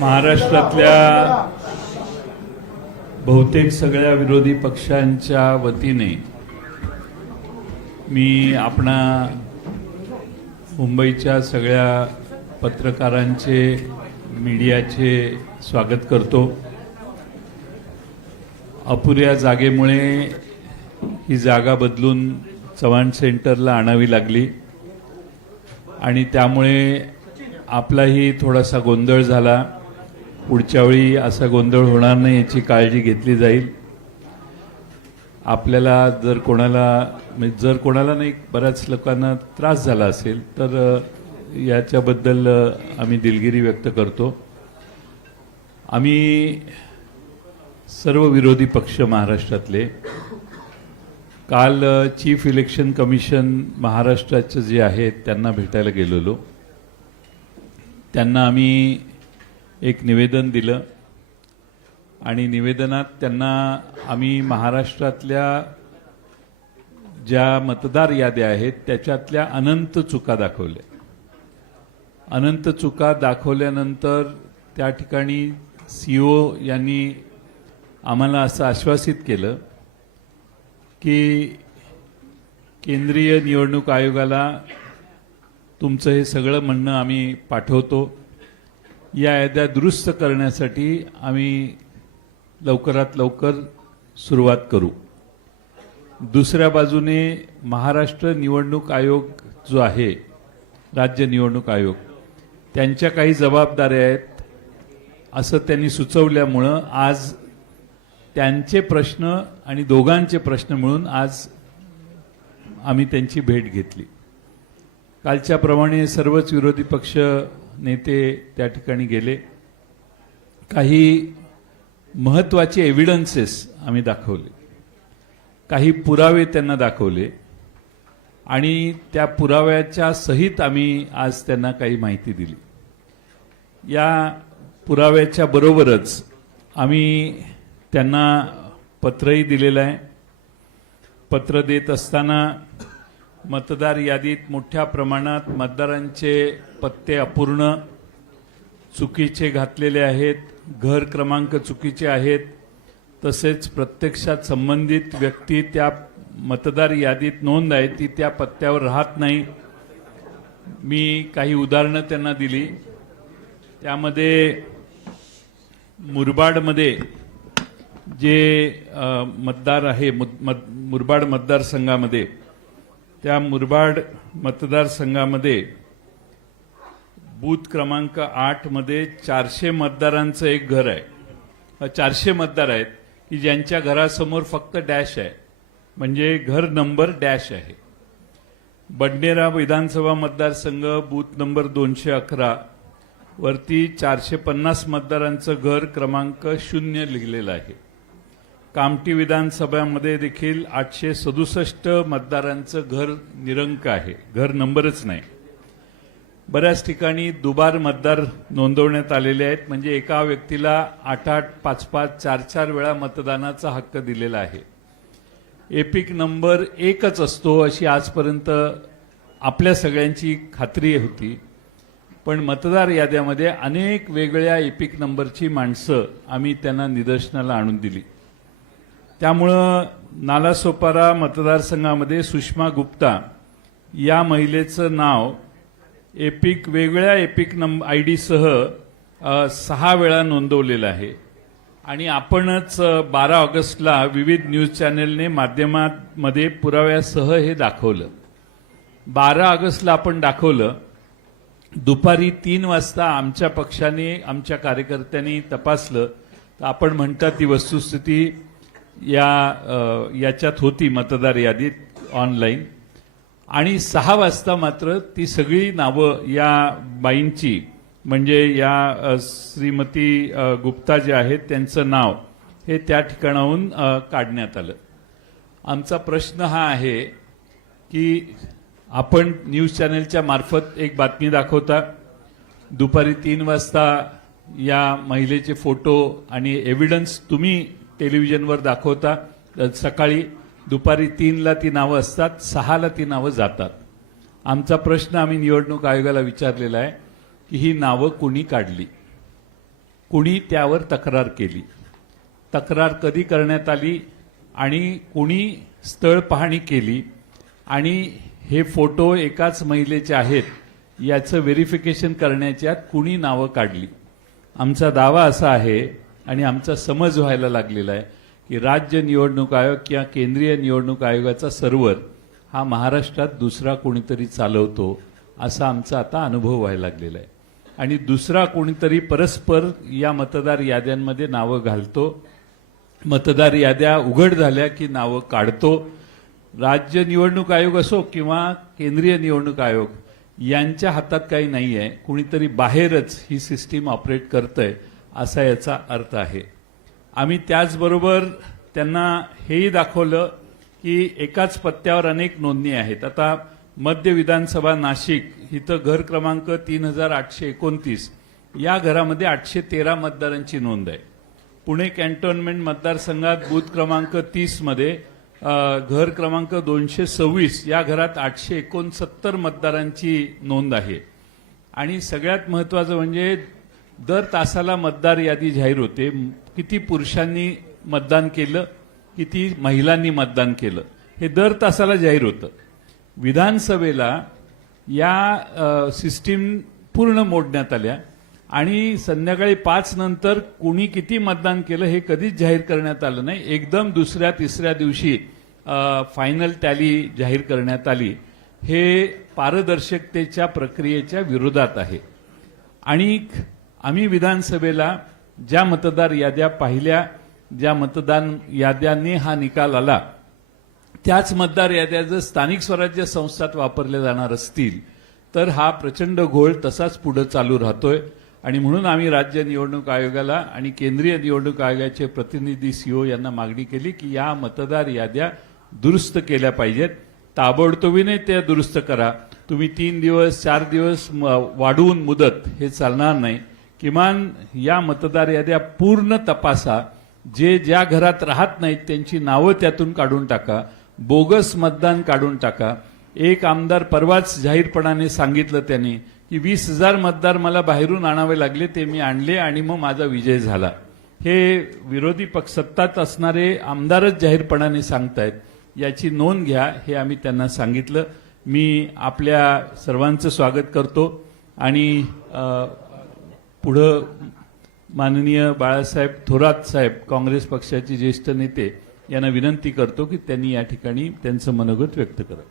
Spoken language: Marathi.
महाराष्ट्रातल्या बहुतेक सगळ्या विरोधी पक्षांच्या वतीने मी आपणा मुंबईच्या सगळ्या पत्रकारांचे मीडियाचे स्वागत करतो। अपुऱ्या जागेमुळे ही जागा बदलून चव्हाण सेंटरला आणावी लागली आणि त्यामुळे आपलाही थोडासा गोंधळ झाला। पुढच्या वेळी असा गोंधळ होणार नाही याची काळजी घेतली जाईल। आपल्याला जर कोणाला नाही बऱ्याच लोकांना त्रास झाला असेल तर याच्याबद्दल आम्ही दिलगिरी व्यक्त करतो। आम्ही सर्व विरोधी पक्ष महाराष्ट्रातले काल चीफ इलेक्शन कमिशन महाराष्ट्राचे जे आहेत त्यांना भेटायला गेलेलो। त्यांना आम्ही एक निवेदन दिलं आणि निवेदनात त्यांना आम्ही महाराष्ट्रातल्या ज्या मतदार याद्या आहेत त्याच्यातल्या अनंत चुका दाखवल्या। अनंत चुका दाखवल्यानंतर त्या ठिकाणी सीओ यांनी आम्हाला असं आश्वासित केलं की केंद्रीय निवडणूक आयोगाला तुमचं हे सगळं म्हणणं आम्ही पाठवतो। या याद्या दुरुस्त करण्यासाठी आम्ही लवकरात लवकर सुरुवात करू। दुसऱ्या बाजूने महाराष्ट्र निवडणूक आयोग जो आहे, राज्य निवडणूक आयोग, त्यांच्या काही जबाबदाऱ्या आहेत असं त्यांनी सुचवल्यामुळं आज त्यांचे प्रश्न आणि दोघांचे प्रश्न मिळून आज आम्ही त्यांची भेट घेतली। कालच्याप्रमाणे सर्वच विरोधी पक्ष नेते त्या ठिकाणी गेले। काही महत्त्वाचे एव्हिडन्सेस आम्ही दाखवले, काही पुरावे त्यांना दाखवले आणि त्या पुराव्याच्या सहित आम्ही आज त्यांना काही माहिती दिली। या पुराव्याच्या बरोबरच आम्ही त्यांना पत्रही दिलेलं आहे। पत्र देत असताना मतदार यादीत मोठ्या प्रमाणात मतदारांचे पत्ते अपूर्ण चुकीचे घातलेले आहेत, घर क्रमांक चुकीचे आहेत, तसेच प्रत्यक्षात संबंधित व्यक्ती त्या मतदार यादीत नोंद आहे ती त्या पत्त्यावर राहत नाही। मी काही उदाहरणं त्यांना दिली। त्यामध्ये मुरबाडमध्ये जे मतदार आहे मुरबाड मतदारसंघामध्ये, त्या मुरबाड मतदारसंघामध्ये बूथ क्रमांक 8 मध्ये 400 मतदारांचं एक घर आहे। 400 मतदार आहेत की ज्यांच्या घरासमोर फक्त डॅश आहे, म्हणजे घर नंबर डॅश आहे। बडनेरा विधानसभा मतदारसंघ बूथ नंबर 211 वरती 450 मतदारांचं घर क्रमांक 0 लिहिलेलं आहे। कामठी विधानसभामध्ये देखील 867 मतदारांचं घर निरंक आहे, घर नंबरच नाही। बऱ्याच ठिकाणी दुबार मतदार नोंदवण्यात आलेले आहेत, म्हणजे एका व्यक्तीला 8-8, 5-5, 4-4 वेळा मतदानाचा हक्क दिलेला आहे। एपिक नंबर एकच असतो अशी आजपर्यंत आपल्या सगळ्यांची खात्री होती, पण मतदार याद्यामध्ये अनेक वेगळ्या एपिक नंबरची माणसं आम्ही त्यांना निदर्शनाला आणून दिली। त्यामुळं नालासोपारा मतदारसंघामध्ये सुषमा गुप्ता या महिलेचं नाव वेगळ्या एपिक आयडी सह 6 वेळा नोंदवलेलं आहे आणि आपणच 12 ऑगस्टला विविध न्यूज चॅनेलने माध्यमांमध्ये पुराव्यासह हे दाखवलं। 12 ऑगस्टला आपण दाखवलं। दुपारी 3 वाजता आमच्या पक्षाने, आमच्या कार्यकर्त्यांनी तपासलं तर आपण म्हणता ती वस्तुस्थिती याच्यात होती मतदार यादीत ऑनलाईन, आणि 6 वाजता मात्र ती सगळी नावं या बाईंची, म्हणजे या श्रीमती गुप्ता जे आहेत त्यांचं नाव हे त्या ठिकाणाहून काढण्यात आलं। आमचा प्रश्न हा आहे की आपण न्यूज चॅनेलच्या मार्फत एक बातमी दाखवता, दुपारी 3 वाजता या महिलेचे फोटो आणि एव्हिडन्स तुम्ही टेलिव्हिजनवर दाखवता, सकाळी दुपारी 3ला ती नावं असतात, 6ला ती नावं जातात। आमचा प्रश्न आम्ही निवडणूक आयोगाला विचारलेला आहे की ही नावं कोणी काढली। कुणी त्यावर तक्रार केली, तक्रार कधी करण्यात आली आणि कुणी स्थळ पाहणी केली आणि हे फोटो एकाच महिलेचे आहेत याचं व्हेरिफिकेशन करण्याच्या कुणी नावं काढली. आमचा दावा असा आहे आणि आमचा समज व्हायला लागलेला आहे की राज्य निवडणूक आयोग किंवा केंद्रीय निवडणूक आयोगाचा सर्व्हर हा महाराष्ट्रात दुसरा कोणीतरी चालवतो असा आमचा आता अनुभव व्हायला लागलेला आहे आणि दुसरा कोणीतरी परस्पर या मतदार याद्यांमध्ये नावं घालतो, मतदार याद्या उघड झाल्या की नावं काढतो. राज्य निवडणूक आयोग असो किंवा केंद्रीय निवडणूक आयोग यांच्या हातात काही नाही आहे, कुणीतरी बाहेरच ही सिस्टीम ऑपरेट करतंय असा याचा अर्थ आहे. आम्ही त्याचबरोबर त्यांना हेही दाखवलं की एकाच पत्त्यावर अनेक नोंदणी आहेत. आता मध्य विधानसभा नाशिक इथं घर क्रमांक 3829 या घरामध्ये 813 मतदारांची नोंद आहे. पुणे कॅन्टोन्मेंट मतदारसंघात बूथ क्रमांक 30 मध्ये घर क्रमांक 226 या घरात 869 मतदारांची नोंद आहे. आणि सगळ्यात महत्वाचं म्हणजे दर तासाला मतदार यादी जाहीर होते. किती पुरुषांनी मतदान केलं, किती महिलांनी मतदान केलं हे दर तासाला जाहीर होतं. विधानसभेला या सिस्टीम पूर्ण मोडण्यात आल्या आणि संध्याकाळी 5 नंतर कुणी किती मतदान केलं हे कधीच जाहीर करण्यात आलं नाही. एकदम दुसऱ्या तिसऱ्या दिवशी फायनल टॅली जाहीर करण्यात आली. हे पारदर्शकतेच्या प्रक्रियेच्या विरोधात आहे. आणि आम्ही विधानसभेला ज्या मतदार याद्या पाहिल्या, ज्या मतदान याद्यांनी हा निकाल आला, त्याच मतदार याद्या जर स्थानिक स्वराज्य संस्थात वापरल्या जाणार असतील तर हा प्रचंड घोळ तसाच पुढे चालू राहतोय. आणि म्हणून आम्ही राज्य निवडणूक आयोगाला आणि केंद्रीय निवडणूक आयोगाचे प्रतिनिधी सीओ यांना मागणी केली की या मतदार याद्या दुरुस्त केल्या पाहिजेत. ताबडतोबीने त्या दुरुस्त करा. तुम्ही 3 दिवस 4 दिवस वाढवून मुदत हे चालणार नाही. किमान या मतदार याद्या पूर्ण तपासा. जे ज्या घरात राहत नाहीत त्यांची नावं त्यातून काढून टाका. बोगस मतदान काढून टाका. एक आमदार परवाच जाहीरपणाने सांगितलं त्यांनी की 20,000 मतदार मला बाहेरून आणावे लागले, ते मी आणले आणि मग माझा विजय झाला. हे विरोधी पक्ष सत्तात असणारे आमदारच जाहीरपणाने सांगतायत. याची नोंद घ्या हे आम्ही त्यांना सांगितलं. मी आपल्या सर्वांचं स्वागत करतो आणि पुढं माननीय बाळासाहेब थोरात साहेब काँग्रेस पक्षाचे ज्येष्ठ नेते यांना विनंती करतो की त्यांनी या ठिकाणी त्यांचं मनोगत व्यक्त करावं.